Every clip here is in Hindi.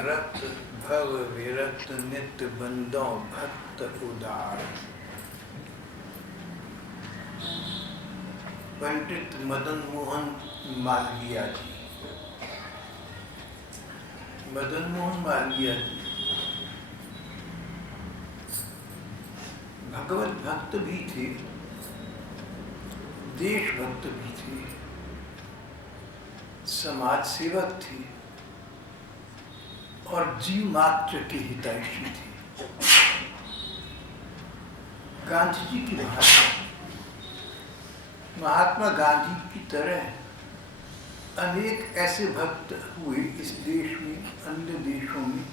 रत भव विरत नित्य बंदों भक्त उदार। पंडित मदन मोहन मालवीय जी। मदन मोहन मालवीय जी भगवत भक्त भी थे, देशभक्त भी थे, समाज सेवक थे और जीव मात्र के हितैषी थे। गांधी जी की भाषा, महात्मा गांधी की तरह अनेक ऐसे भक्त हुए इस देश में, अन्य देशों में,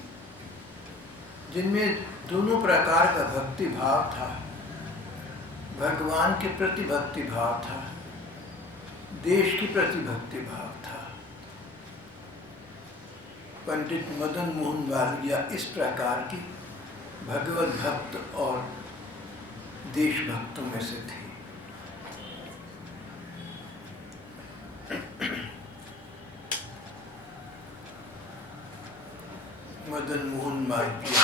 जिनमें दोनों प्रकार का भक्ति भाव था। भगवान के प्रति भक्ति भाव था, देश के प्रति भक्ति भाव था। पंडित मदन मोहन मालवीय इस प्रकार के भगवत भक्त और देशभक्तों में से थे। मदन मोहन मालवीय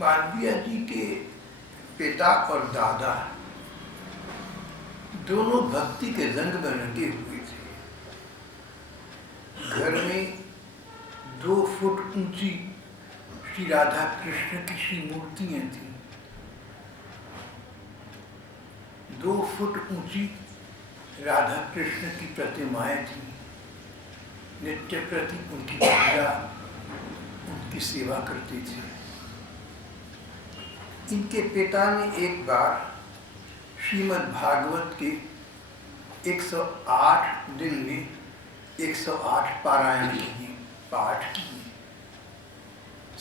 मालवीय जी के पिता और दादा दोनों भक्ति के रंग में रंगे हुए थे। घर में 2 फुट ऊंची श्री राधा कृष्ण की श्री मूर्तियां थी। 2 फुट ऊंची राधा कृष्ण की प्रतिमाएं थी। नित्य प्रति उनकी पूजा, उनकी सेवा करती थी। इनके पिता ने एक बार श्रीमद् भागवत के 108 दिन में 108 पारायण किए, पाठ किए।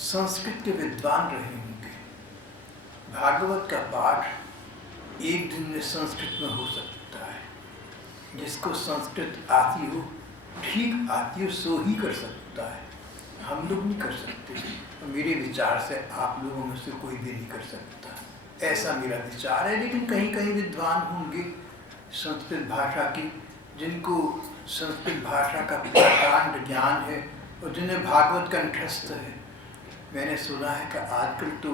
संस्कृत के विद्वान रहे होंगे। भागवत का पाठ एक दिन में संस्कृत में हो सकता है। जिसको संस्कृत आती हो, ठीक आती हो, सो ही कर सकता है। हम लोग नहीं कर सकते। मेरे विचार से आप लोगों में से कोई भी नहीं कर सकता, ऐसा मेरा विचार है। लेकिन कहीं कहीं विद्वान होंगे संस्कृत भाषा की, जिनको संस्कृत भाषा का प्रकांड ज्ञान है और जिन्हें भागवत कंठस्थ है। मैंने सुना है कि आजकल तो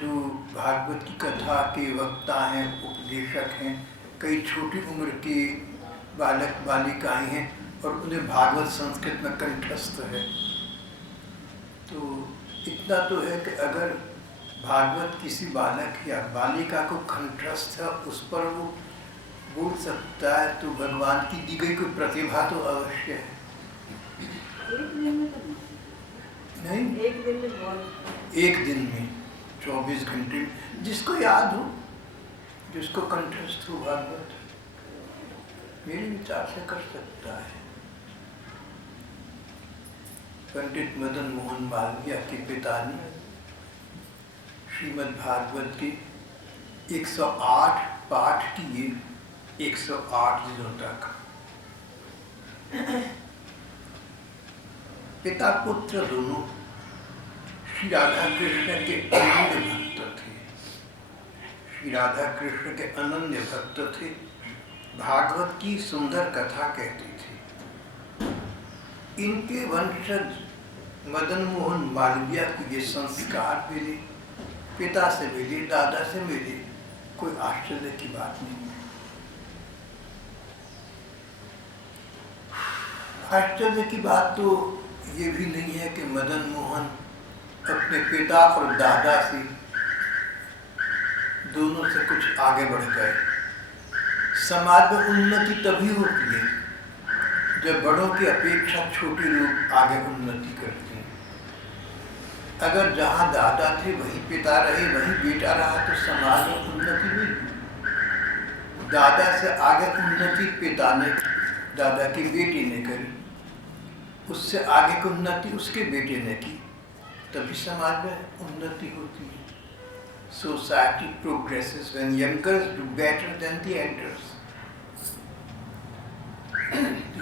जो भागवत की कथा के वक्ता हैं, उपदेशक हैं, कई छोटी उम्र के बालक बालिकाएं हैं और उन्हें भागवत संस्कृत में कंठस्थ है। तो इतना तो है कि अगर भागवत किसी बालक या बालिका को कंठस्थ है, उस पर वो बोल सकता है, तो भगवान की दी गई कोई प्रतिभा तो अवश्य है। नहीं, एक दिन में 24 घंटे में जिसको याद हो, जिसको कंठस्थ हो भागवत, मेरे विचार से कर सकता है। पंडित मदन मोहन मालवीय के पिता ने श्रीमद् भागवत के 108 पाठ किए, 108 दिनों तक। पिता पुत्र दोनों श्री राधा कृष्ण के अनन्य भक्त थे। श्री राधा कृष्ण के अनन्य भक्त थे। भागवत की सुंदर कथा कहती थी। इनके वंशज मदन मोहन मालवीय को ये संस्कार मिले, पिता से मिले, दादा से मिले। कोई आश्चर्य की बात नहीं है। आश्चर्य की बात तो ये भी नहीं है कि मदन मोहन अपने पिता और दादा से दोनों से कुछ आगे बढ़ गए। समाज में उन्नति तभी होती है जब बड़ों की अपेक्षा छोटे लोग आगे उन्नति करते हैं। अगर जहाँ दादा थे वहीं पिता रहे, वहीं बेटा रहा, तो समाज में उन्नति नहीं। दादा से आगे उन्नति पिता ने, दादा के बेटे ने करी, उससे आगे की उन्नति उसके बेटे ने की, तभी समाज में उन्नति होती है। Society progresses when youngers do better than the elders.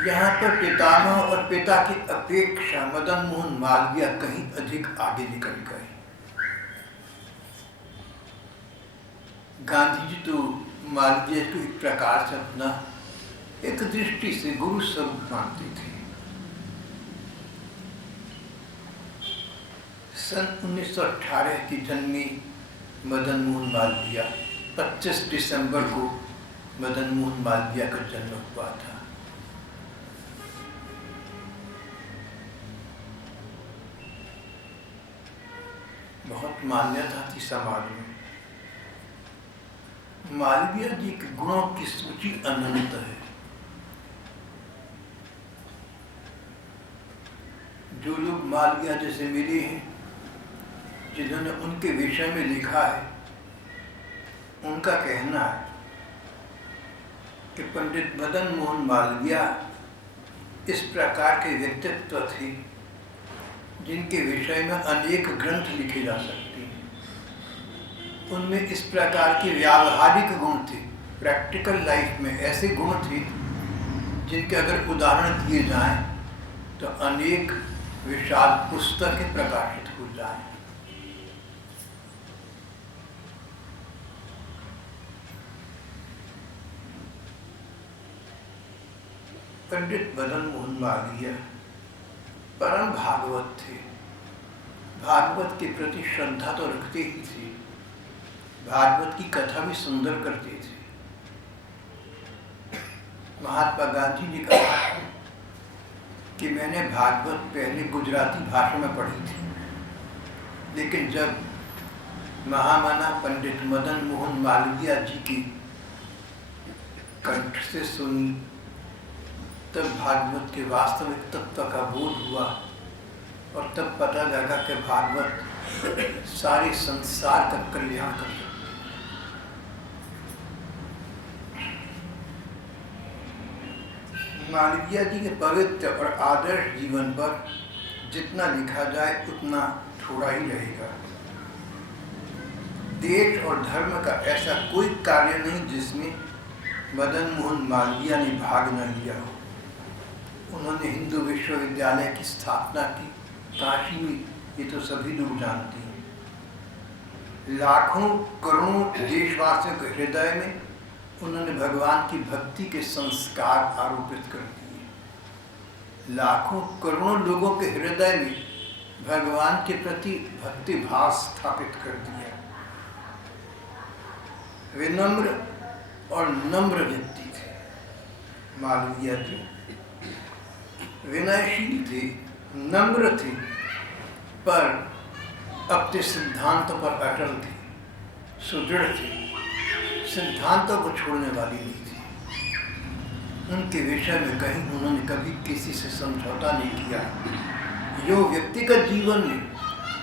यहाँ पर पितामह और पिता की अपेक्षा मदन मोहन मालवीय कहीं अधिक आगे निकल गए। गांधी जी तो मालवीय को एक प्रकार से अपना एक दृष्टि से गुरु स्वरूप मानती थी। सन 1918 की जन्मी मदन मोहन मालवीय 25 दिसंबर को मदन मोहन मालवीय का जन्म हुआ था। बहुत मान्यता थी समाज में। मालवीय जी के गुणों की सूची अनंत है। जो लोग मालवीय जैसे मिले हैं, जिन्होंने उनके विषय में लिखा है, उनका कहना है कि पंडित मदन मोहन मालवीय इस प्रकार के व्यक्तित्व थे जिनके विषय में अनेक ग्रंथ लिखे जा सकते हैं। उनमें इस प्रकार के व्यावहारिक गुण थे, प्रैक्टिकल लाइफ में ऐसे गुण थे जिनके अगर उदाहरण दिए जाएं तो अनेक विशाल पुस्तकें प्रकाशित हो जाएं। पंडित मदन मोहन मालवीय परम भागवत थे। भागवत के प्रति श्रद्धा तो रखते ही थे, भागवत की कथा भी सुंदर करते थे। महात्मा गांधी ने कहा कि मैंने भागवत पहले गुजराती भाषा में पढ़ी थी, लेकिन जब महामना पंडित मदन मोहन मालवीय जी की कंठ से सुनी, तब भागवत के वास्तविक तत्व का बोध हुआ और तब पता लगा कि भागवत सारे संसार का कल्याण कर सकती है। मालवीय जी के पवित्र और आदर्श जीवन पर जितना लिखा जाए उतना थोड़ा ही रहेगा। देश और धर्म का ऐसा कोई कार्य नहीं जिसमें मदन मोहन मालवीय ने भाग न लिया हो। उन्होंने हिंदू विश्वविद्यालय की स्थापना की काशी में, ये तो सभी लोग जानते हैं। लाखों करोड़ों देशवासियों के हृदय में उन्होंने भगवान की भक्ति के संस्कार आरोपित कर दिए। लाखों करोड़ों लोगों के हृदय में भगवान के प्रति भक्ति भाव स्थापित कर दिया। विनम्र और नम्र व्यक्ति थे मालवीय जी। विनयशील थे, नम्र थे, पर अपने सिद्धांतों पर अटल थे, सुदृढ़ थे, सिद्धांतों को छोड़ने वाली नहीं थी। उनके विषय में कहीं उन्होंने कभी किसी से समझौता नहीं किया। जो व्यक्तिगत जीवन में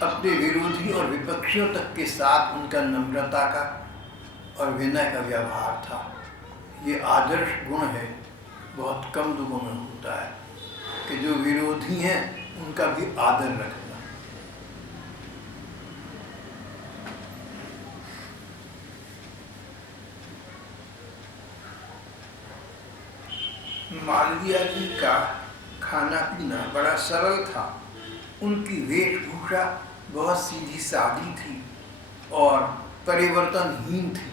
अपने विरोधी और विपक्षियों तक के साथ उनका नम्रता का और विनय का व्यवहार था, ये आदर्श गुण है। बहुत कम लोगों में होता है कि जो विरोधी हैं उनका भी आदर रखना। मालवीय जी का खाना पीना बड़ा सरल था। उनकी वेशभूषा बहुत सीधी सादी थी और परिवर्तनहीन थी।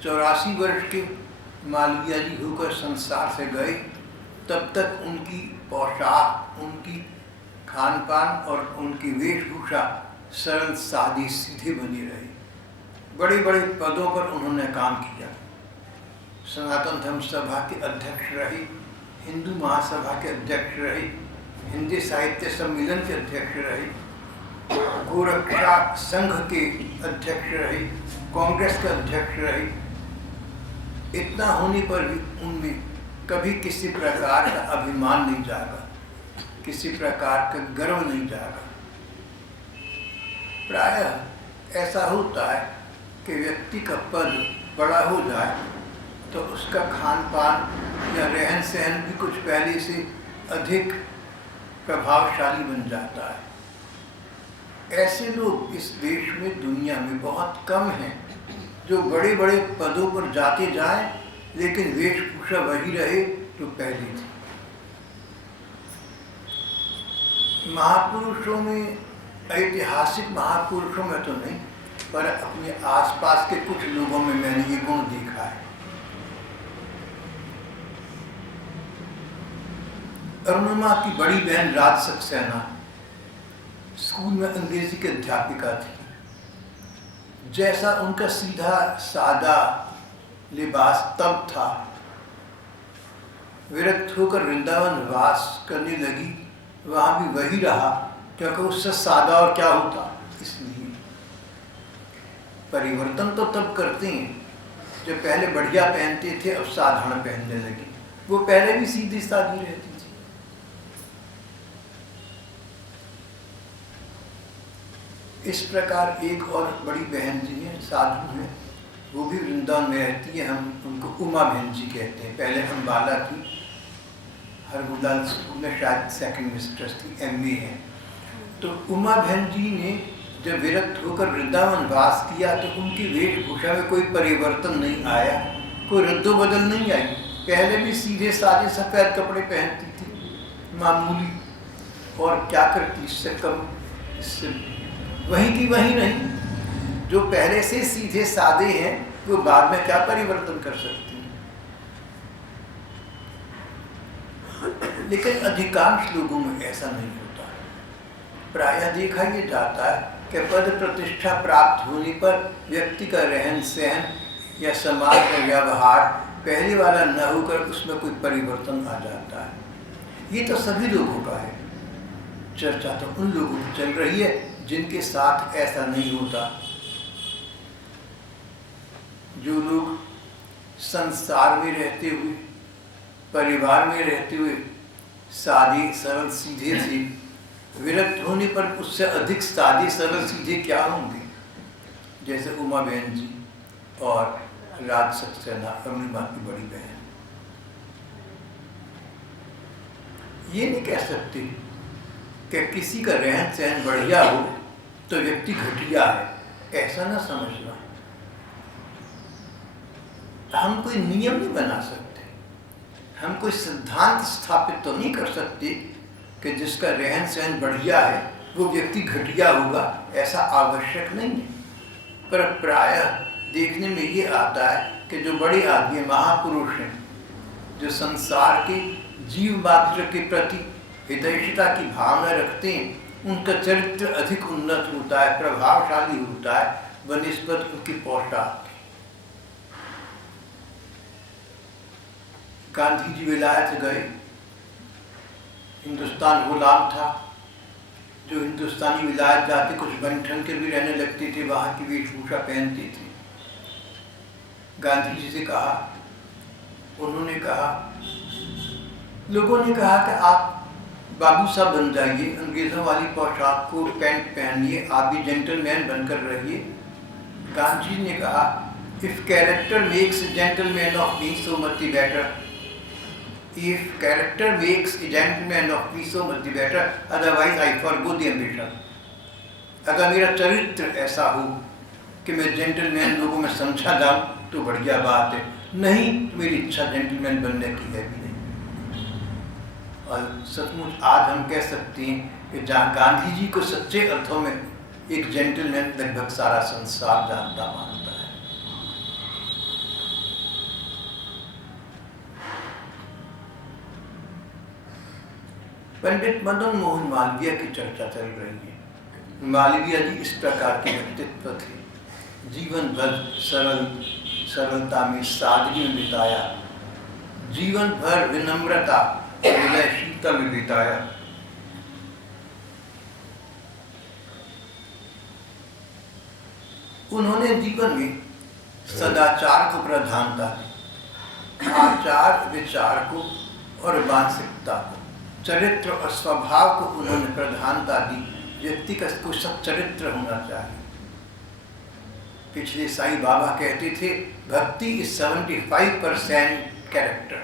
84 वर्ष के मालवीय जी होकर संसार से गए, तब तक उनकी पोशाक, उनकी खान पान और उनकी वेशभूषा सरल सादी सीधी बनी रही। बड़े बड़े पदों पर उन्होंने काम किया। सनातन धर्म सभा के अध्यक्ष रहे, हिंदू महासभा के अध्यक्ष रहे, हिंदी साहित्य सम्मेलन के अध्यक्ष रहे, गोरक्षा संघ के अध्यक्ष रहे, कांग्रेस के अध्यक्ष रहे। इतना होने पर भी उनमें कभी किसी प्रकार का अभिमान नहीं जागा, किसी प्रकार का गर्व नहीं जागा। प्रायः ऐसा होता है कि व्यक्ति का पद बड़ा हो जाए तो उसका खान पान या रहन सहन भी कुछ पहले से अधिक प्रभावशाली बन जाता है। ऐसे लोग इस देश में, दुनिया में बहुत कम हैं जो बड़े बड़े पदों पर जाते जाएं लेकिन वेशभूषा वही रहे जो पहले थी। महापुरुषों में, ऐतिहासिक महापुरुषों में तो नहीं, पर अपने आसपास के कुछ लोगों में मैंने ये गुण देखा है। अरुणिमा की बड़ी बहन राज सक्सेना स्कूल में अंग्रेजी की अध्यापिका थी। जैसा उनका सीधा सादा लिबास तब था, विरक्त होकर वृंदावन वास करने लगी, वहाँ भी वही रहा, क्योंकि उससे सादा और क्या होता। इसलिए परिवर्तन तो तब करते हैं जब पहले बढ़िया पहनते थे, अब साधारण पहनने लगे। वो पहले भी सीधी सादी रहती थी। इस प्रकार एक और बड़ी बहन जी हैं, साधु हैं, वो भी वृंदावन में रहती है। हम उनको उमा बहन जी कहते हैं। पहले अम्बाला की हरगुलाल स्कूल में शायद सेकंड मिस्ट्रेस थी, MA है। तो उमा बहन जी ने जब विरक्त होकर वृंदावन वास किया तो उनकी वेशभूषा में कोई परिवर्तन नहीं आया, कोई रद्दो बदल नहीं आई। पहले भी सीधे सादे सफ़ेद कपड़े पहनती थी, मामूली, और क्या करती, इससे कम, इससे वही की वही नहीं। जो पहले से सीधे सादे हैं वो बाद में क्या परिवर्तन कर सकती हैं। लेकिन अधिकांश लोगों में ऐसा नहीं होता। प्रायः देखा ये जाता है कि पद प्रतिष्ठा प्राप्त होने पर व्यक्ति का रहन सहन या समाज का व्यवहार पहले वाला न होकर उसमें कोई परिवर्तन आ जाता है। ये तो सभी लोगों का है। चर्चा तो उन लोगों की चल रही है जिनके साथ ऐसा नहीं होता। जो लोग संसार में रहते हुए, परिवार में रहते हुए सादे सरल सीधे थे, विरक्त होने पर उससे अधिक सादे सरल सीधे क्या होंगे। जैसे उमा बहन जी और राज सक्सेना, अरुणिमा की बड़ी बहन। ये नहीं कह सकते कि किसी का रहन सहन बढ़िया हो तो व्यक्ति घटिया है, ऐसा ना समझना। हम कोई नियम नहीं बना सकते, हम कोई सिद्धांत स्थापित तो नहीं कर सकते कि जिसका रहन सहन बढ़िया है वो व्यक्ति घटिया होगा, ऐसा आवश्यक नहीं है। पर प्रायः देखने में ये आता है कि जो बड़े आदमी महापुरुष हैं, जो संसार के जीव मात्र के प्रति हितैषिता की भावना रखते हैं, उनका चरित्र अधिक उन्नत होता है, प्रभावशाली होता है बनिस्बत उनकी पोशाक। गांधी जी विलायत गए, हिंदुस्तान गुलाम था। जो हिंदुस्तानी विलायत जाते कुछ बन ठन के भी रहने लगते थे, वहाँ की वेशभूषा पहनते थे। गांधी जी से कहा, उन्होंने कहा, लोगों ने कहा कि आप बाबू साहब बन जाइए, अंग्रेज़ों वाली पोशाक को पैंट पहनिए, आप भी जेंटलमैन बनकर रहिए। गांधी जी ने कहा, if character makes a gentleman of me so much the better. If character makes a gentleman of me so much the better, otherwise I forgo the ambition. अगर मेरा चरित्र ऐसा हो कि मैं जेंटलमैन लोगों में समझा जाऊँ तो बढ़िया बात है, नहीं तो मेरी इच्छा जेंटलमैन बनने की है भी नहीं। और सचमुच आज हम कह सकते हैं कि जहाँ गांधी जी को सच्चे अर्थों में एक जेंटलमैन लगभग सारा संसार जानता मानता है। पंडित मदन मोहन मालवीय की चर्चा चल रही है। मालवीय जी इस प्रकार के व्यक्तित्व थे, जीवन भर सरलता में, सादगी में बिताया, जीवन भर विनम्रता और विनयशीलता में बिताया। उन्होंने जीवन में सदाचार को प्रधानता दी, आचार विचार को और मानसिकता को, चरित्र और स्वभाव को उन्होंने प्रधानता दी। व्यक्ति का कुछ सच्चरित्र होना चाहिए। पिछले साईं बाबा कहते थे, भक्ति इज 75% कैरेक्टर।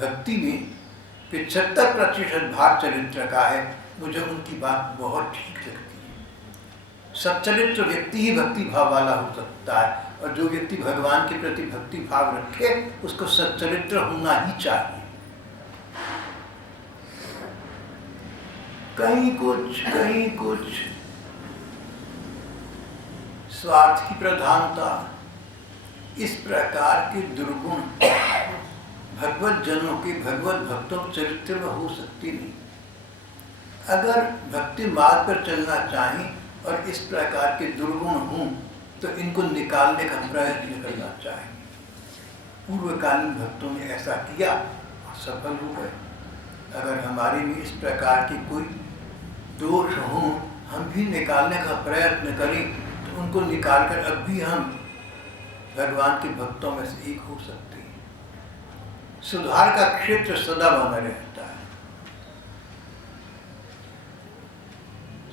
भक्ति में 75% भाग चरित्र का है। मुझे उनकी बात बहुत ठीक लगती है। सच्चरित्र व्यक्ति ही भक्ति भाव वाला हो सकता है, और जो व्यक्ति भगवान के प्रति भक्ति भाव रखे उसको सच्चरित्र होना ही चाहिए। कहीं कुछ स्वार्थ की प्रधानता, इस प्रकार के दुर्गुण भगवत जनों के, भगवत भक्तों के चरित्र में हो सकती नहीं। अगर भक्ति मार्ग पर चलना चाहें और इस प्रकार के दुर्गुण हों तो इनको निकालने का प्रयत्न करना चाहिए। पूर्वकालीन भक्तों ने ऐसा किया और सफल हो गए। अगर हमारे में इस प्रकार के कोई दोष हों, हम भी निकालने का प्रयत्न करें तो उनको निकालकर अब भी हम भगवान के भक्तों में से एक हो सकते हैं। सुधार का क्षेत्र सदा बना रहता है।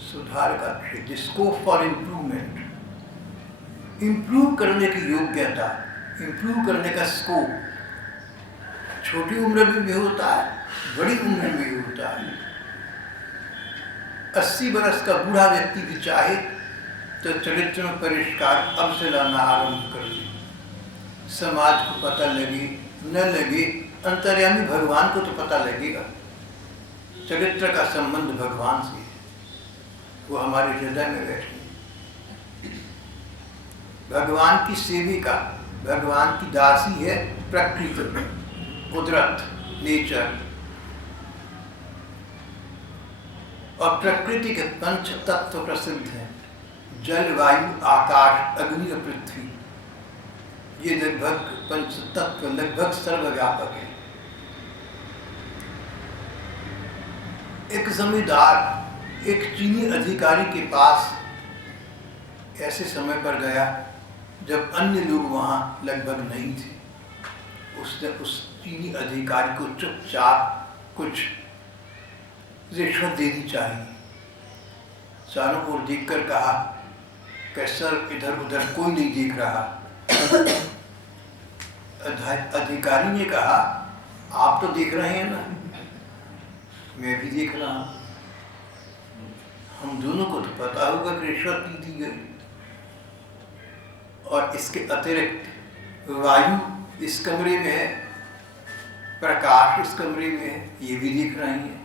सुधार का क्षेत्र, स्कोप फॉर इम्प्रूवमेंट, इम्प्रूव करने की योग्यता, इम्प्रूव करने का स्कोप छोटी उम्र में भी होता है, बड़ी उम्र में भी होता है। 80 वर्ष का बूढ़ा व्यक्ति भी चाहे तो चरित्र में परिष्कार अब से लाना आरंभ कर दे। समाज को पता लगे न लगे, अंतर्यामी भगवान को तो पता लगेगा। चरित्र का संबंध भगवान से है, वो हमारे हृदय में बैठे। भगवान की सेविका, भगवान की दासी है प्रकृति, कुदरत, नेचर। और प्रकृति के पंच तत्व प्रसिद्ध हैं, जल, वायु, आकाश, अग्नि और पृथ्वी। ये लगभग पंच तत्व लगभग सर्वव्यापक है। एक जमींदार एक चीनी अधिकारी के पास ऐसे समय पर गया जब अन्य लोग वहाँ लगभग नहीं थे। उसने उस चीनी अधिकारी को चुपचाप कुछ रिश्वत देनी चाहिए। चारों ओर देखकर कहा कि सर इधर उधर कोई नहीं देख रहा। अधिकारी ने कहा आप तो देख रहे हैं ना, मैं भी देख रहा हूँ। हम दोनों को तो पता होगा कि रिश्वत दी गई। और इसके अतिरिक्त वायु इस कमरे में है, प्रकाश इस कमरे में है, ये भी देख रहे हैं।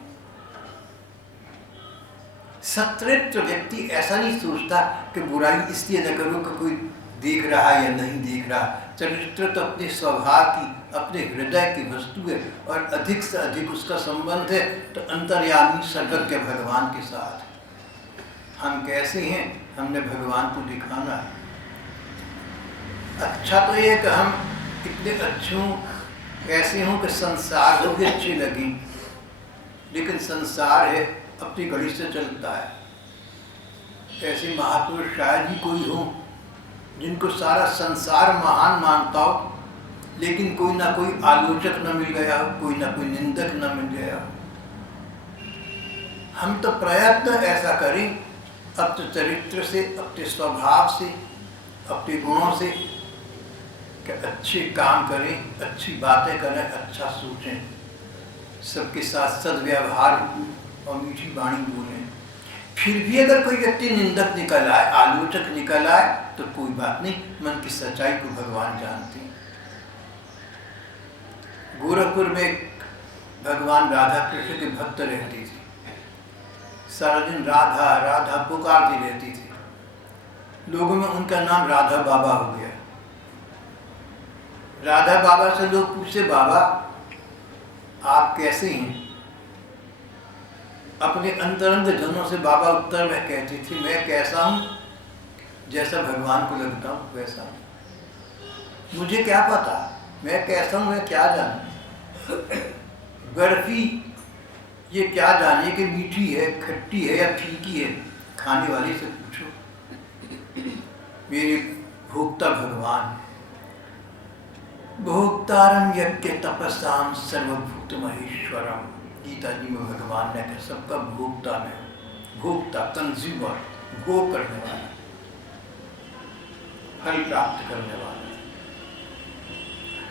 सत्रित्र व्यक्ति ऐसा नहीं सोचता कि बुराई इसलिए न करो कि कोई देख रहा या नहीं देख रहा। चरित्र तो अपने स्वभाव की, अपने हृदय की वस्तु है और अधिक से अधिक उसका संबंध है तो अंतर्यामी सर्वज्ञ भगवान के साथ। हम कैसे हैं, हमने भगवान को दिखाना है। अच्छा तो ये कि हम इतने अच्छे हों, ऐसे हों कि संसार को भी अच्छे लगे, लेकिन संसार है अपनी घड़ी से चलता है। ऐसे महापुरुष शायद ही कोई हो जिनको सारा संसार महान मानता हो, लेकिन कोई ना कोई आलोचक न मिल गया हो, कोई ना कोई निंदक न मिल गया हो। हम तो प्रयत्न ऐसा करें अपने चरित्र से, अपने स्वभाव से, अपने गुणों से कि अच्छे काम करें, अच्छी बातें करें, अच्छा सोचें, सबके साथ सद्व्यवहार और मीठी वाणी बोलें। फिर भी अगर कोई व्यक्ति निंदक निकल आए, आलोचक निकल आए तो कोई बात नहीं, मन की सच्चाई को भगवान जानते हैं। गोरखपुर में भगवान राधा कृष्ण के भक्त रहते थे। सारा दिन राधा राधा पुकारती रहती थी। लोगों में उनका नाम राधा बाबा हो गया। राधा बाबा से लोग पूछे, बाबा आप कैसे हैं? अपने अंतरंग जनों से बाबा उत्तर में कहती थी, मैं कैसा हूँ, जैसा भगवान को लगता हूँ वैसा हूँ। मुझे क्या पता मैं कैसा हूँ, मैं क्या जानूँ। बर्फी ये क्या जाने कि मीठी है, खट्टी है या फीकी है, खाने वाले से पूछो। मेरे भोक्ता भगवान है। भोक्तारम यज्ञ तपस्याम सर्वभूत महेश्वरम। गीता जी में भगवान ने कहा सबका भोक्ता में, भोक्ता कंज्यूमर, भोग करने वाला, फल प्राप्त करने वाला।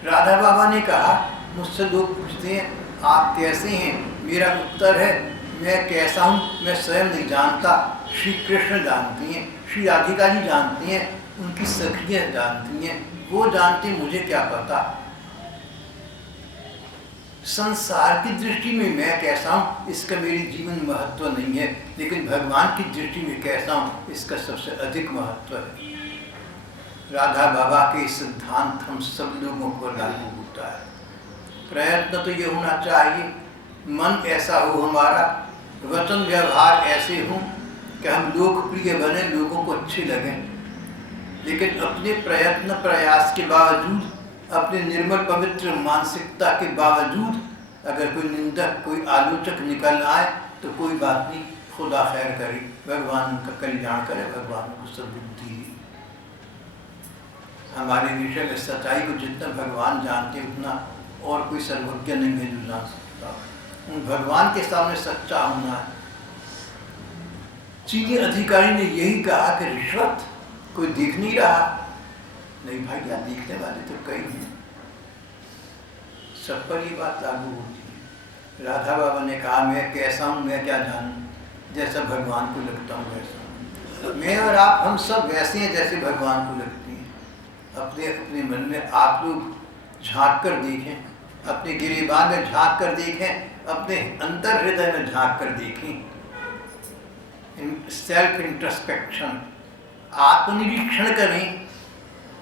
राधा बाबा ने कहा, मुझसे लोग पूछते हैं आप कैसे हैं, मेरा उत्तर है मैं कैसा हूँ मैं स्वयं नहीं जानता। श्री कृष्ण जानती हैं, श्री राधिका जी जानती हैं, उनकी सखियाँ जानती हैं, वो जानती, मुझे क्या पता। संसार की दृष्टि में मैं कैसा हूँ इसका मेरे जीवन में महत्व नहीं है, लेकिन भगवान की दृष्टि में कैसा हूँ इसका सबसे अधिक महत्व है। राधा बाबा के सिद्धांत हम सब लोगों को लागू होता है। प्रयत्न तो ये होना चाहिए, मन ऐसा हो हमारा, वचन व्यवहार ऐसे हों कि हम लोकप्रिय बने, लोगों को अच्छे लगें। लेकिन अपने प्रयत्न प्रयास के बावजूद, अपने निर्मल पवित्र मानसिकता के बावजूद अगर कोई निंदक, कोई आलोचक निकल आए तो कोई बात नहीं, खुदा खैर करे, भगवान उनका कल्याण करे, भगवान को सद्बुद्धि दे। हमारे विषय में सच्चाई को जितना भगवान जानते उतना और कोई सर्वज्ञ नहीं है जो जान सकता। उन भगवान के सामने सच्चा होना है। चीनी अधिकारी ने यही कहा कि रिश्वत कोई देख नहीं रहा। नहीं भाई, या देखने वाले तो कई हैं, सब पर ये बात लागू होती है। राधा बाबा ने कहा मैं कैसा हूँ मैं क्या जानूँ, जैसा भगवान को लगता हूँ वैसा। मैं और आप हम सब वैसे हैं जैसे भगवान को लगते हैं। अपने अपने मन में आप लोग झांक कर देखें, अपने गिरेबान में झांक कर देखें, अपने अंतर हृदय में झांक कर देखें। सेल्फ इंट्रोस्पेक्शन, आत्मनिरीक्षण करें।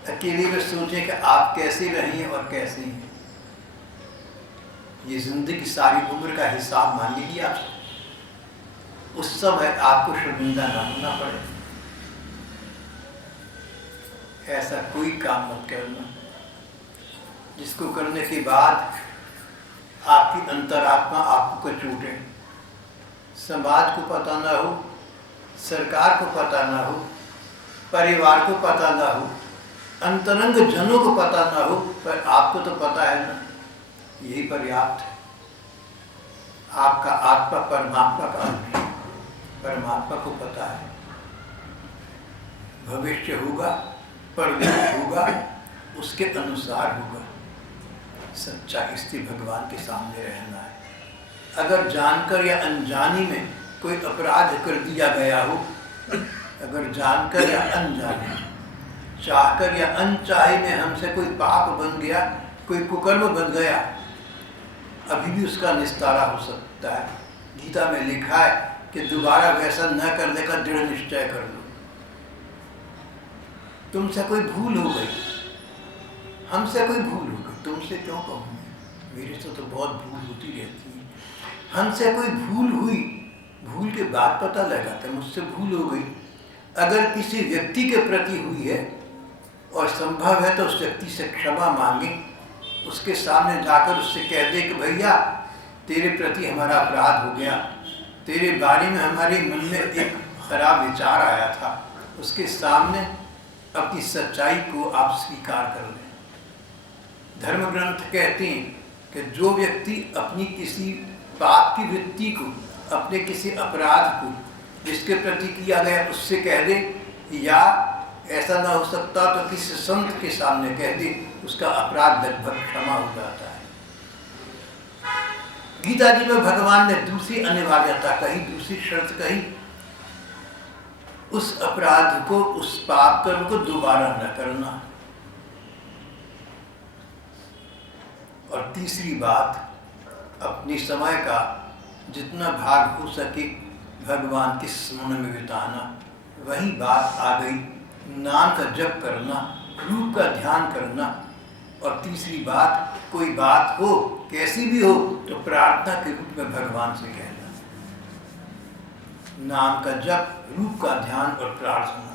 अकेले में सोचें कि आप कैसे रहे और कैसे हैं। ये जिंदगी सारी उम्र का हिसाब मांगेगी आपसे। उस समय आपको शर्मिंदा ना होना पड़े। ऐसा कोई काम मत करना जिसको करने के बाद आपकी अंतरात्मा आपको कचोटे। समाज को पता ना हो, सरकार को पता ना हो, परिवार को पता ना हो, अंतरंग जनों को पता ना हो, पर आपको तो पता है ना, यही पर्याप्त है। आपका आत्मा परमात्मा का अंश है, परमात्मा को पता है। भविष्य होगा, परलोक होगा, उसके अनुसार होगा। सच्चा स्थिति भगवान के सामने रहना है। अगर जानकर या अनजानी में कोई अपराध कर दिया गया हो, अगर जानकर या अनजाने, चाहकर या अनचाहे में हमसे कोई पाप बन गया, कोई कुकर्म बन गया, अभी भी उसका निस्तारा हो सकता है। गीता में लिखा है कि दोबारा वैसा न करने का दृढ़ निश्चय कर लो। तुमसे कोई भूल हो गई, हमसे कोई भूल हो गई, तुमसे क्यों कहूँ, मेरे से तो बहुत भूल होती रहती है। हमसे कोई भूल हुई, भूल के बाद पता लगा कि मुझसे भूल हो गई। अगर किसी व्यक्ति के प्रति हुई है और संभव है तो उस व्यक्ति से क्षमा मांगे, उसके सामने जाकर उससे कह दे कि भैया तेरे प्रति हमारा अपराध हो गया, तेरे बारे में हमारे मन में एक खराब विचार आया था। उसके सामने अपनी सच्चाई को आप स्वीकार कर लें। धर्म ग्रंथ कहते हैं कि जो व्यक्ति अपनी किसी पाप की वृत्ति को, अपने किसी अपराध को जिसके प्रति किया गया उससे कह दे, या ऐसा ना हो सकता तो किसी संत के सामने कह दे, उसका अपराध लगभग क्षमा हो जाता है। गीता जी में भगवान ने दूसरी अनिवार्यता कही, दूसरी शर्त कही, उस अपराध को, उस पाप कर्म को दोबारा न करना। और तीसरी बात, अपनी समय का जितना भाग हो सके भगवान के स्मरण में बिताना। वही बात आ गई, नाम का जप करना, रूप का ध्यान करना। और तीसरी बात, कोई बात हो कैसी भी हो तो प्रार्थना के रूप में भगवान से कहना। नाम का जप, रूप का ध्यान और प्रार्थना,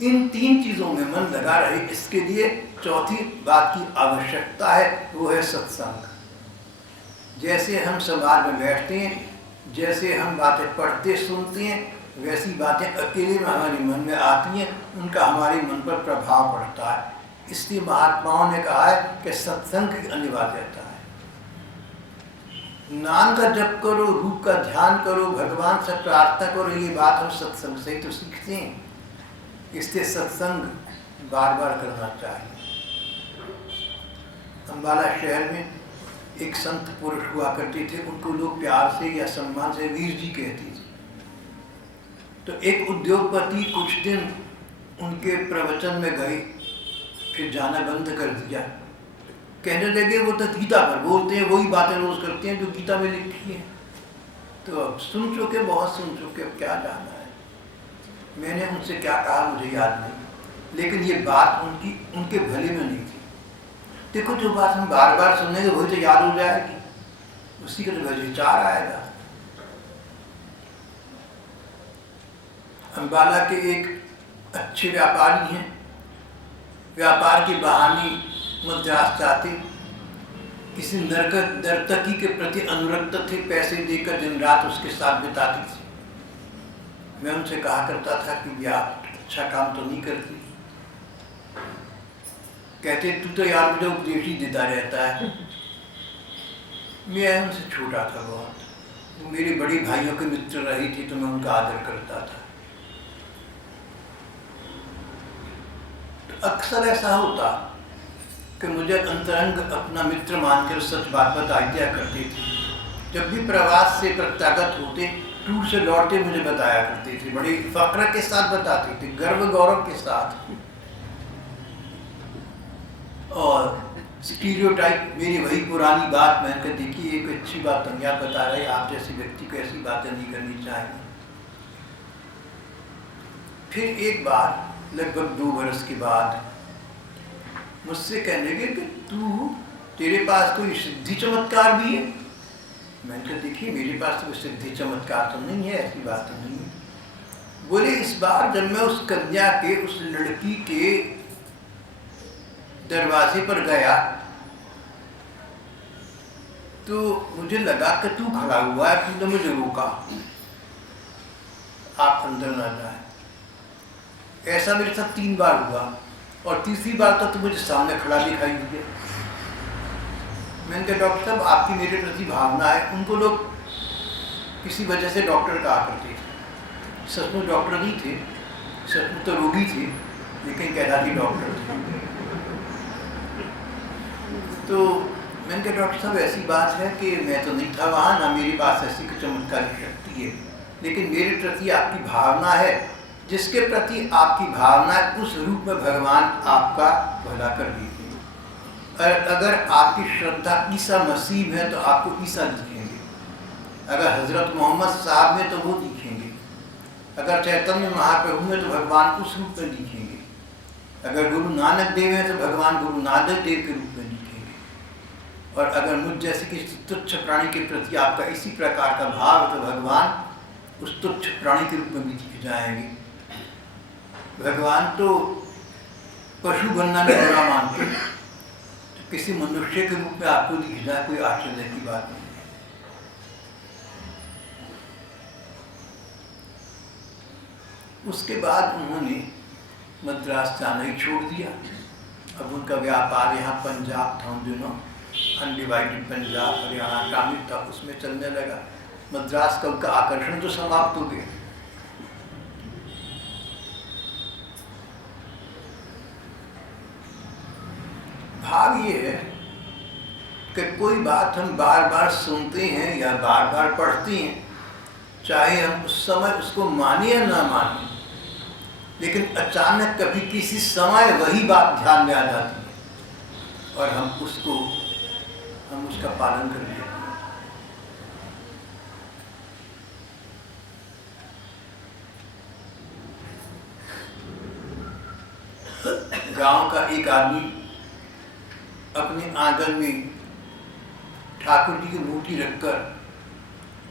इन तीन चीजों में मन लगा रहे। इसके लिए चौथी बात की आवश्यकता है, वो है सत्संग। जैसे हम समाज में बैठते हैं, जैसे हम बातें पढ़ते सुनते हैं, वैसी बातें अकेले में हमारे मन में आती हैं, उनका हमारे मन पर प्रभाव पड़ता है। इसलिए महात्माओं ने कहा है कि सत्संग की अनिवार्यता है। नाम का जप करो, रूप का ध्यान करो, भगवान से प्रार्थना करो, ये बात हम सत्संग से ही तो सीखते हैं। इसलिए सत्संग बार बार करना चाहिए। अम्बाला शहर में एक संत पुरुष हुआ करते थे, उनको लोग प्यार से या सम्मान से वीर जी कहते थे। तो एक उद्योगपति कुछ दिन उनके प्रवचन में गए, फिर जाना बंद कर दिया। कहने लगे वो तो गीता पर बोलते हैं, वही बातें रोज करते हैं जो गीता में लिखी है। तो अब सुन चुके, बहुत सुन चुके, अब क्या जाना है। मैंने उनसे क्या कहा मुझे याद नहीं, लेकिन ये बात उनके भले में नहीं थी। देखो जो बात हम बार बार सुनेंगे वही तो याद हो जाएगी, उसी का तो विचार आएगा। अम्बाला के एक अच्छे व्यापारी हैं, व्यापार के बहाने मद्रास जाते, किसी नर्तकी के प्रति अनुरक्त थे, पैसे देकर दिन रात उसके साथ बिताती थी। मैं उनसे कहा करता था कि आप अच्छा काम तो नहीं करती। कहते तू तो यार मुझे उपदेश ही देता रहता है। मैं उनसे छोटा था बहुत, वो मेरे बड़े भाइयों के मित्र रही थी तो मैं उनका आदर करता था। तो अक्सर ऐसा होता कि मुझे अंतरंग अपना मित्र मानकर सच बात बता दिया करते थे। जब भी प्रवास से प्रत्यागत होते, टूर से लौटते, मुझे बताया करते थे, बड़े फक्र के साथ बताते थे, गर्व गौरव के साथ। और स्टीरियोटाइप मेरी वही पुरानी बात, मैंने कहा देखिए एक अच्छी बात हम यहाँ बता रहे, आप जैसे व्यक्ति को ऐसी बातें नहीं करनी चाहिए। फिर एक बार लगभग 2 वर्ष के बाद मुझसे कहने लगे कि तेरे पास कोई सिद्धि चमत्कार भी है। मैंने कहा देखिए मेरे पास तो कोई सिद्धि चमत्कार तो नहीं है, ऐसी बात तो नहीं है। बोले इस बार जब मैं उस कन्या के, उस लड़की के दरवाजे पर गया तो मुझे लगा कि तू खड़ा हुआ है, तूने मुझे रोका, आप अंदर ना जाए। ऐसा मेरे साथ 3 बार हुआ और तीसरी बार तो मुझे सामने खड़ा दिखाई दिया। मैंने कहा डॉक्टर साहब आपकी मेरे प्रति भावना है। उनको लोग किसी वजह से डॉक्टर कहा करते थे, सचमुच डॉक्टर नहीं थे, सचमुच तो रोगी थे, लेकिन कहलाती डॉक्टर थे। तो मैंने कहा डॉक्टर साहब ऐसी बात है कि मैं तो नहीं था वहाँ, ना मेरे पास ऐसी कोई चमत्कारी शक्ति है, लेकिन मेरे प्रति आपकी भावना है, जिसके प्रति आपकी भावना उस रूप में भगवान आपका भला कर देंगे। अगर आपकी श्रद्धा ईसा मसीह में है तो आपको ईसा दिखेंगे, अगर हजरत मोहम्मद साहब में तो वो दिखेंगे, अगर चैतन्य महाप्रभु में तो भगवान उस रूप में दिखेंगे, अगर गुरु नानक देव है तो भगवान गुरु नानक देव के रूप में दिखेंगे, और अगर मुझ जैसे किसी तुच्छ प्राणी के प्रति आपका इसी प्रकार का भाव है तो भगवान उस तुच्छ प्राणी के रूप में भी दिख जाएंगे। भगवान तो पशु बनना नहीं बुरा मानते, तो किसी मनुष्य के रूप में आपको दिख जाए कोई आश्चर्य की बात नहीं। उसके बाद उन्होंने मद्रास जाना ही छोड़ दिया। अब उनका व्यापार यहाँ पंजाब था, उन दिनों अनडिवाइडेड पंजाब, हरियाणा शामिल था, उसमें चलने लगा। मद्रास का उनका आकर्षण तो समाप्त हो गया। भाव ये है कि कोई बात हम बार बार सुनते हैं या बार बार पढ़ते हैं, चाहे हम उस समय उसको माने या ना माने, लेकिन अचानक कभी किसी समय वही बात ध्यान में आ जाती है और हम उसका पालन कर लेते हैं। गांव का एक आदमी अपने आंगन में ठाकुर जी की मूर्ति रखकर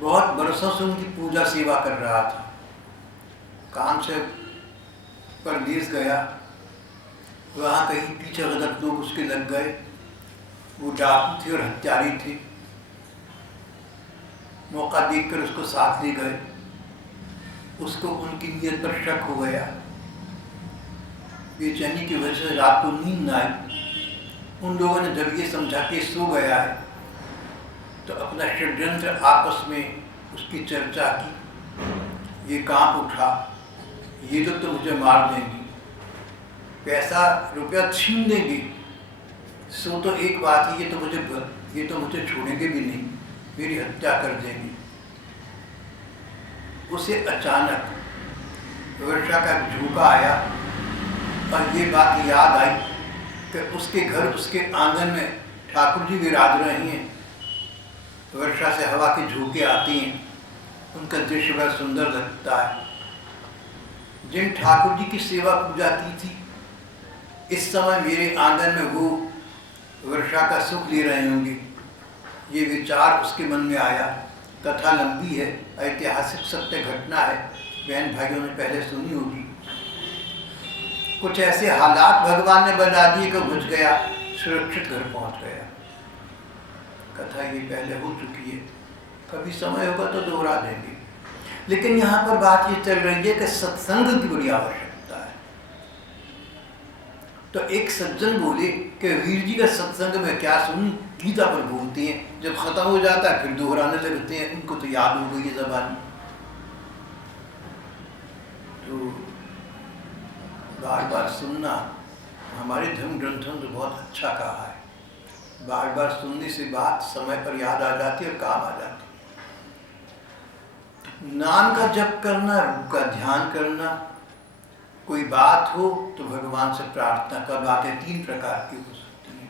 बहुत बरसों से उनकी पूजा सेवा कर रहा था। काम से परदेश गया, वहाँ कहीं पीछे गलत लोग उसके लग गए, वो डाकू थे और हत्यारे थे। मौका देखकर उसको साथ ले गए, उसको उनकी नीयत पर शक हो गया। बेचैनी की वजह से रात को नींद न आई। उन लोगों ने जब ये समझा कि सो गया है तो अपना षड्यंत्र आपस में उसकी चर्चा की। ये कांप उठा, ये लोग तो मुझे मार देंगे, पैसा रुपया छीन देंगे, सो तो एक बात है, ये तो मुझे छोड़ेंगे भी नहीं, मेरी हत्या कर देंगे। उसे अचानक वर्षा का झोंका आया और ये बात याद आई कि उसके घर, उसके आंगन में ठाकुर जी विराज रहे हैं। वर्षा से हवा के झोंके आती हैं, उनका दृश्य बड़ा सुंदर लगता है। जिन ठाकुर जी की सेवा पूजा की थी, इस समय मेरे आंगन में वो वर्षा का सुख ले रहे होंगे। ये विचार उसके मन में आया। कथा लंबी है, ऐतिहासिक सत्य घटना है, बहन भाइयों ने पहले सुनी होगी। कुछ ऐसे हालात भगवान ने बना दिए कि बुझ गया, सुरक्षित घर पहुंच गया। कथा ये पहले हो चुकी है, कभी समय होगा तो दोहरा देंगे। लेकिन यहाँ पर बात ये चल रही है कि सत्संग की बड़ी आवश्यकता है। तो एक सज्जन बोले कि वीर जी का सत्संग में क्या सुन, गीता पर बोलते हैं, जब खत्म हो जाता है फिर दोहराने लगते हैं, उनको तो याद हो गई है ज़बान। तो बार बार सुनना हमारे धर्म ग्रंथों ने बहुत अच्छा कहा है। बार बार सुनने से बात समय पर याद आ जाती है और काम आ जाती है। नाम का जप करना, रूप का ध्यान करना, कोई बात हो तो भगवान से प्रार्थना का। बातें तीन प्रकार की हो सकती हैं।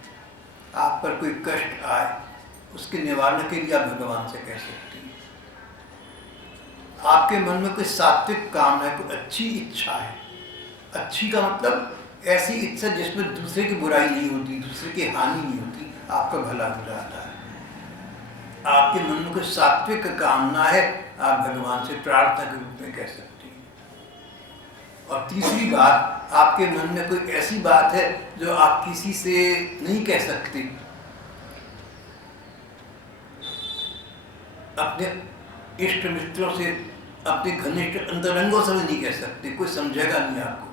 आप पर कोई कष्ट आए, उसके निवारण के लिए आप भगवान से कह सकते हैं। आपके मन में कोई सात्विक काम है, कोई अच्छी इच्छा है। अच्छी का मतलब ऐसी इच्छा जिसमें दूसरे की बुराई नहीं होती, दूसरे की हानि नहीं होती, आपका भला हो जाता है। आपके मन में कोई सात्विक कामना है, आप भगवान से प्रार्थना के रूप में कह सकते हैं। और तीसरी बात, आपके मन में कोई ऐसी बात है जो आप किसी से नहीं कह सकते, अपने इष्ट मित्रों से, अपने घनिष्ठ अंतरंगों से भी नहीं कह सकते, कोई समझेगा नहीं आपको,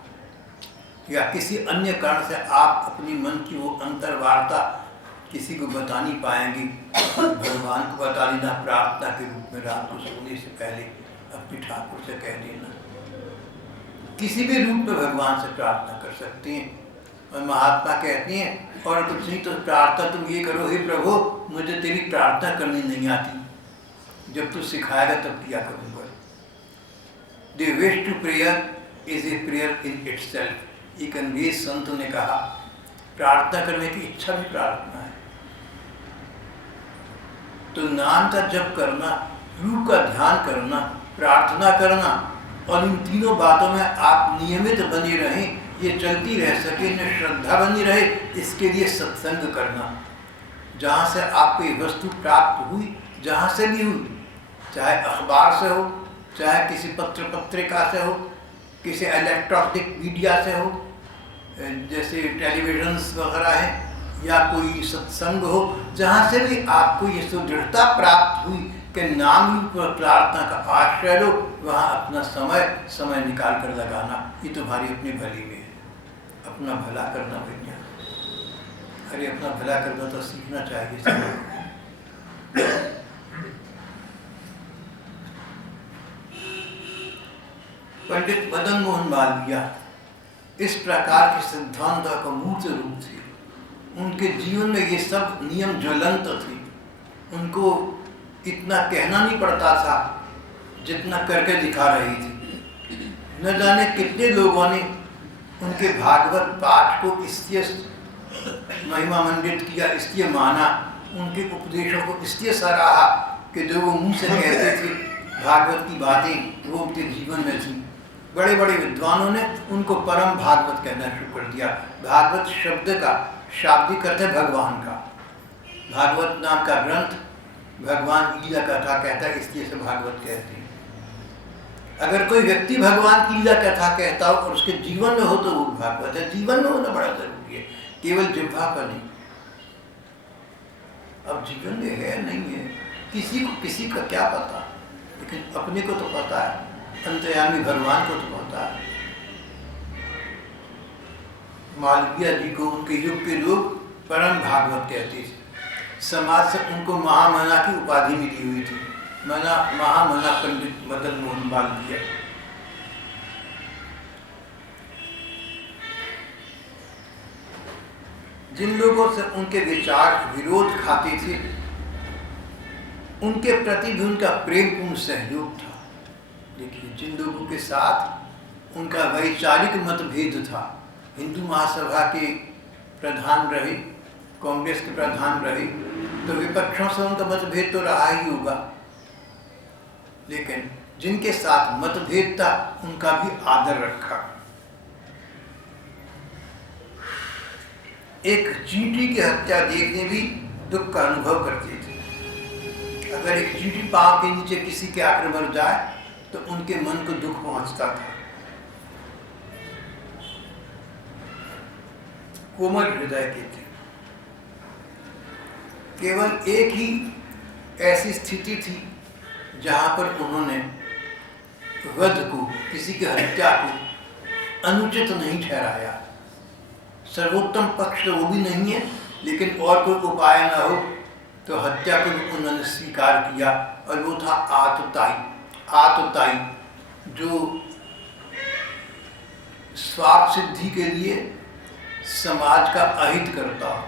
या किसी अन्य कारण से आप अपनी मन की वो अंतर्वार्ता किसी को बता नहीं पाएंगे। भगवान को बता देना प्रार्थना के रूप में, रात को सोने से पहले अपने ठाकुर से कह देना। किसी भी रूप में भगवान से प्रार्थना कर सकते हैं। और महात्मा कहते हैं, और कुछ नहीं तो प्रार्थना तुम ये करो, हे प्रभु मुझे तेरी प्रार्थना करनी नहीं आती, जब तू सिखाएगा तब किया करूँगा। The wish to prayer is a prayer in itself। एक अंग्रेज संत ने कहा, प्रार्थना करने की इच्छा भी प्रार्थना है। तो नाम का जप करना, रूप का ध्यान करना, प्रार्थना करना, और इन तीनों बातों में आप नियमित बने रहें, ये चलती रह सके, इनमें श्रद्धा बनी रहे, इसके लिए सत्संग करना। जहाँ से आपको ये वस्तु प्राप्त हुई, जहाँ से भी हुई, चाहे अखबार से हो, चाहे किसी पत्र पत्रिका से हो, किसी इलेक्ट्रॉनिक मीडिया से हो, जैसे टेलीविजन्स वगैरह हैं, या कोई सत्संग हो, जहाँ से भी आपको ये सुदृढ़ता प्राप्त हुई कि नाम रूप प्रार्थना का आश्रय लो, वहाँ अपना समय निकाल कर लगाना। ये तुम्हारी अपनी भली में है। अपना भला करना भैया, अरे अपना भला करना तो सीखना चाहिए। पंडित मदन मोहन मालवीय इस प्रकार के सिद्धांत का मूर्त रूप थे। उनके जीवन में ये सब नियम ज्वलंत थे। उनको इतना कहना नहीं पड़ता था जितना करके दिखा रही थी। न जाने कितने लोगों ने उनके भागवत पाठ को इसलिए महिमा मंडित किया, इसलिए माना, उनके उपदेशों को इसलिए सराहा कि जो वो मुँह से कहते थे भागवत की बातें वो उनके जीवन में थी। बड़े बड़े विद्वानों ने उनको परम भागवत कहना शुरू कर दिया। भागवत शब्द का शाब्दिक अर्थ है भगवान का। भागवत नाम का ग्रंथ भगवान लीला कथा कहता है, इसलिए से भागवत कहते हैं। अगर कोई व्यक्ति भगवान की लीला कथा कहता हो और उसके जीवन में हो तो वो भागवत है। जीवन में होना बड़ा जरूरी है, केवल जिह्वा पर नहीं। अब जीवन में है नहीं है, किसी को किसी का क्या पता, लेकिन अपने को तो पता है, अंतर्यामी भगवान को तो पता है। मालवीय जी को उनके युग के लोग परम भागवत कहते थे। समाज से उनको महामना की उपाधि मिली हुई थी, महामना पंडित मदन मोहन मालवीय। जिन लोगों से उनके विचार विरोध खाते थे, उनके प्रति भी उनका प्रेमपूर्ण सहयोग था। देखिए, जिन लोगों के साथ उनका वैचारिक मतभेद था, हिंदू महासभा के प्रधान रहे, कांग्रेस के प्रधान रहे, तो विपक्षों से उनका मतभेद तो रहा ही होगा, लेकिन जिनके साथ मतभेद था उनका भी आदर रखा। एक चींटी की हत्या देखने भी दुख का अनुभव करते थे। अगर एक चींटी पांव के नीचे किसी के आकर मर जाए तो उनके मन को दुख पहुंचता था। कोमल हृदय के थे। केवल एक ही ऐसी स्थिति थी जहां पर उन्होंने वध को, किसी की हत्या को अनुचित नहीं ठहराया। सर्वोत्तम पक्ष तो वो भी नहीं है, लेकिन और कोई उपाय न हो तो हत्या को भी उन्होंने स्वीकार किया, और वो था आतताई, जो स्वार्थ सिद्धि के लिए समाज का अहित करता हो।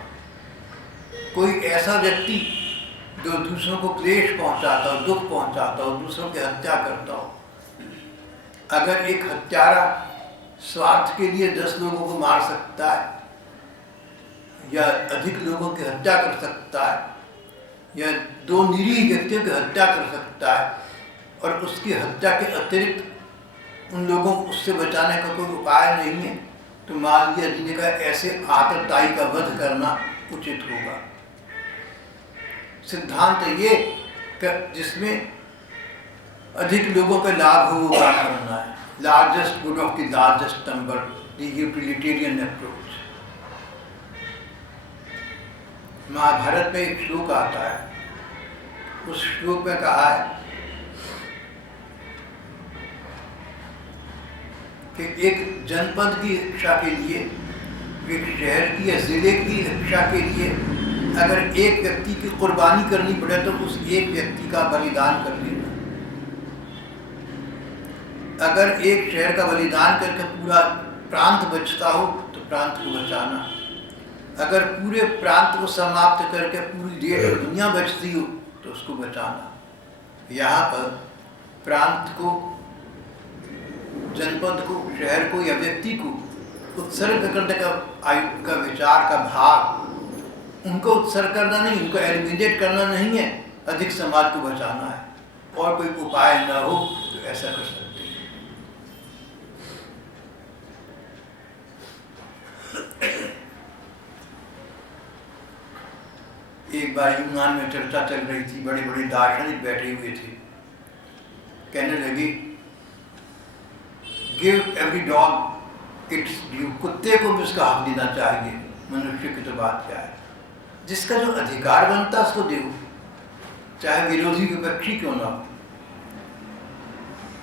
कोई ऐसा व्यक्ति जो दूसरों को क्लेश पहुंचाता हो, दुख पहुंचाता हो, दूसरों की हत्या करता हो। अगर एक हत्यारा स्वार्थ के लिए 10 लोगों को मार सकता है, या अधिक लोगों की हत्या कर सकता है, या 2 निरीह व्यक्तियों की हत्या कर सकता है, और उसकी हत्या के अतिरिक्त उन लोगों को उससे बचाने का कोई उपाय नहीं है, तो मालवीय जी ने कहा ऐसे आतताई का वध करना उचित होगा। सिद्धांत ये जिसमें अधिक लोगों का लाभ हो वो काम करना है। Largest good of the largest number, the utilitarian approach. Mahabharat में एक श्लोक आता है, उस श्लोक में कहा है कि एक जनपद की रक्षा के लिए, एक शहर की या जिले की रक्षा के लिए अगर एक व्यक्ति की कुर्बानी करनी पड़े तो उस एक व्यक्ति का बलिदान कर लेना। अगर एक शहर का बलिदान करके पूरा प्रांत बचता हो तो प्रांत को बचाना। अगर पूरे प्रांत को समाप्त करके पूरी देश और दुनिया बचती हो तो उसको बचाना। यहाँ पर प्रांत को, जनपद को, शहर को या व्यक्ति को उत्सर्ग करने का विचार का भाग, उनको उत्सर्ग करना नहीं, उनको एलिमिनेट करना नहीं है, अधिक समाज को बचाना है। और कोई उपाय ना हो तो ऐसा कर सकते हैं। एक बार यूनान में चर्चा चल रही थी, बड़े बड़े दार्शनिक बैठे हुए थे, कहने लगे give every dog it's due, कुत्ते को भी उसका हक देना चाहिए। मनुष्य की तो बात क्या है, जिसका जो अधिकार बनता है उसको दो, चाहे विरोधी विपक्षी क्यों ना हो।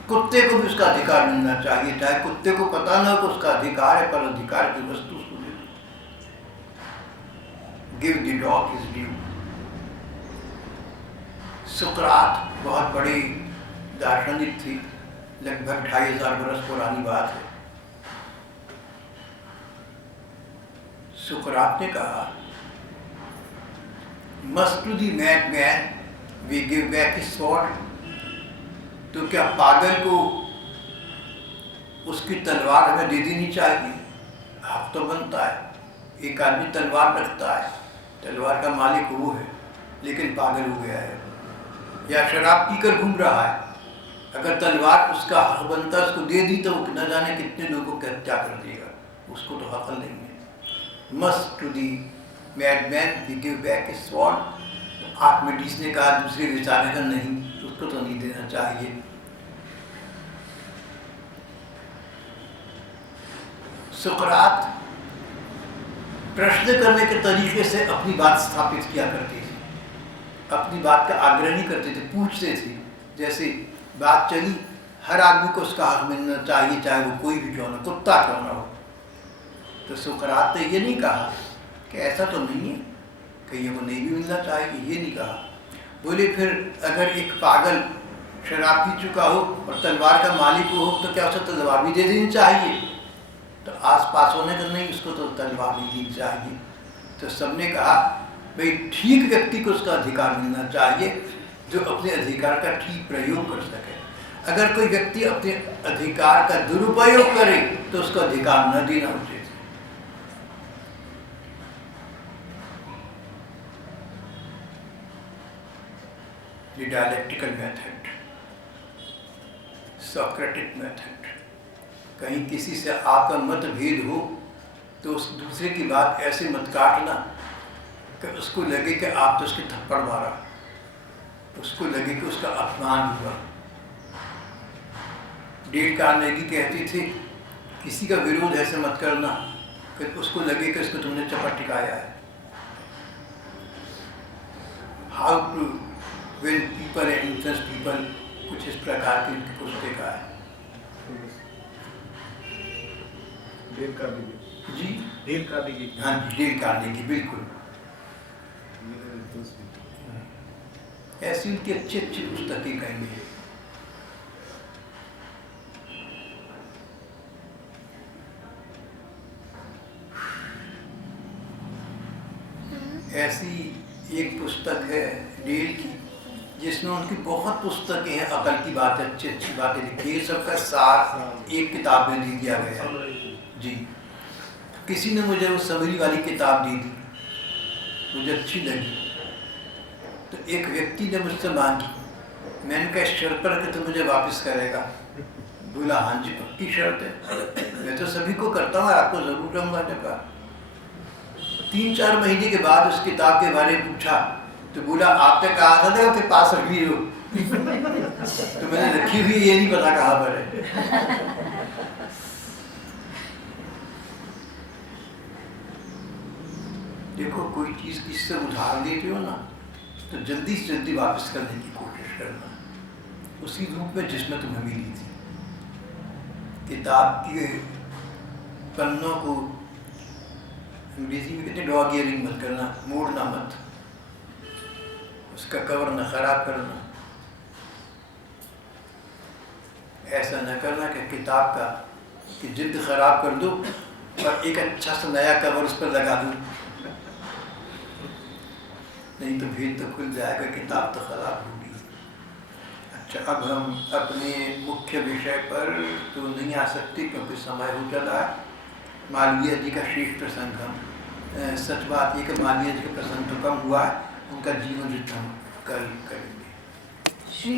कुत्ते को भी उसका अधिकार मिलना चाहिए, चाहे कुत्ते को पता ना हो कि उसका अधिकार है, पर अधिकार की वस्तु उसको दे दो। Give the dog his due. सुकरात बहुत बड़ी दार्शनिक थी, लगभग 2500 बरस पुरानी बात है। सुकरात ने कहा must to the madman we give back his sword. तो क्या पागल को उसकी तलवार हमें दे देनी चाहिए? हक तो बनता है। एक आदमी तलवार रखता है, तलवार का मालिक वो है, लेकिन पागल हो गया है या शराब पीकर घूम रहा है। अगर तलवार उसका हक बनता है, उसको दे दी तो वो न जाने कितने लोगों की हत्या कर देगा, उसको तो हक नहीं है। Must to the madman we give back his sword. तो आर्किमिडीज ने कहा, दूसरे विचारने का नहीं, उसको तो नहीं देना चाहिए। सुकरात प्रश्न करने के तरीके से अपनी बात स्थापित किया करते थे, अपनी बात का आग्रह नहीं करते थे, पूछते थे। जैसे बात चली, हर आदमी को उसका हक मिलना चाहिए, चाहे वो कोई भी क्यों ना, कुत्ता क्यों ना हो। तो सुकरात ने ये नहीं कहा कि ऐसा तो नहीं है, कहीं को नहीं भी मिलना चाहिए, ये नहीं कहा। बोले फिर अगर एक पागल शराब पी चुका हो और तलवार का मालिक हो तो क्या उसे तलवार भी दे देनी चाहिए? तो आसपास होने का नहीं, उसको तो तलवार भी देनी चाहिए। तो सबने कहा भाई ठीक व्यक्ति को उसका अधिकार मिलना चाहिए, जो अपने अधिकार का ठीक प्रयोग कर सके। अगर कोई व्यक्ति अपने अधिकार का दुरुपयोग करे तो उसको अधिकार न देना उचित। Dialectical method, Socratic method. कहीं किसी से आपका मतभेद हो तो उस दूसरे की बात ऐसे मत काटना कि उसको लगे कि आप तो उसके थप्पड़ मारा, उसको लगे कि उसका अपमान हुआ। डेल कार्नेगी कहती थी किसी का विरोध ऐसे मत करना कि उसको लगे कि उसको तुमने चपट टिकाया है। How to win people and influence people, कुछ इस प्रकार की उनकी पुस्तिका है। Dale Carnegie ji, Dale Carnegie, हाँ जी, डेल कार्नेगी, बिल्कुल। ऐसी उनकी अच्छी अच्छी पुस्तकें कहेंगे। ऐसी एक पुस्तक है डेल की जिसमें उनकी बहुत पुस्तकें हैं, अकल की बातें, अच्छी अच्छी बातें लिखी है, सबका सार एक किताब में दे दिया गया है। जी, किसी ने मुझे वो समरी वाली किताब दी थी, मुझे अच्छी लगी, तो एक व्यक्ति ने मुझसे मांगी, मैंने कहा शर्त पर कि तो मुझे वापस करेगा। बोला हाँ जी पक्की शर्त है, मैं तो सभी को करता हूँ, आपको जरूर कहूँगा। ने कहा 3-4 महीने के बाद उस किताब के बारे में पूछा तो बोला आपने कहा था ना कि पास रखी हो तो मैंने रखी हुई, ये नहीं पता कहाँ पर है। देखो कोई चीज किससे उधार लेते हो ना तो जल्दी से जल्दी वापस करने की कोशिश करना, उसी रूप में जिसमें तुम्हें मिली थी। किताब के पन्नों को अंग्रेजी में कहते हैं डॉग इयरिंग मत करना, मोड़ना मत, उसका कवर न खराब करना। ऐसा न करना कि किताब का कि जिल्द खराब कर दो और एक अच्छा सा नया कवर उस पर लगा दूँ, नहीं तो भेद तो खुल जाएगा, किताब तो खराब होगी। अच्छा, अब हम अपने मुख्य विषय पर तो नहीं आ सकते क्योंकि समय हो चला है। मालवीय जी का शेष प्रसंग हम, सच बात ये कि मालवीय जी का प्रसंग तो कम हुआ है, उनका जीवन वृत्त हम कल करेंगे। श्री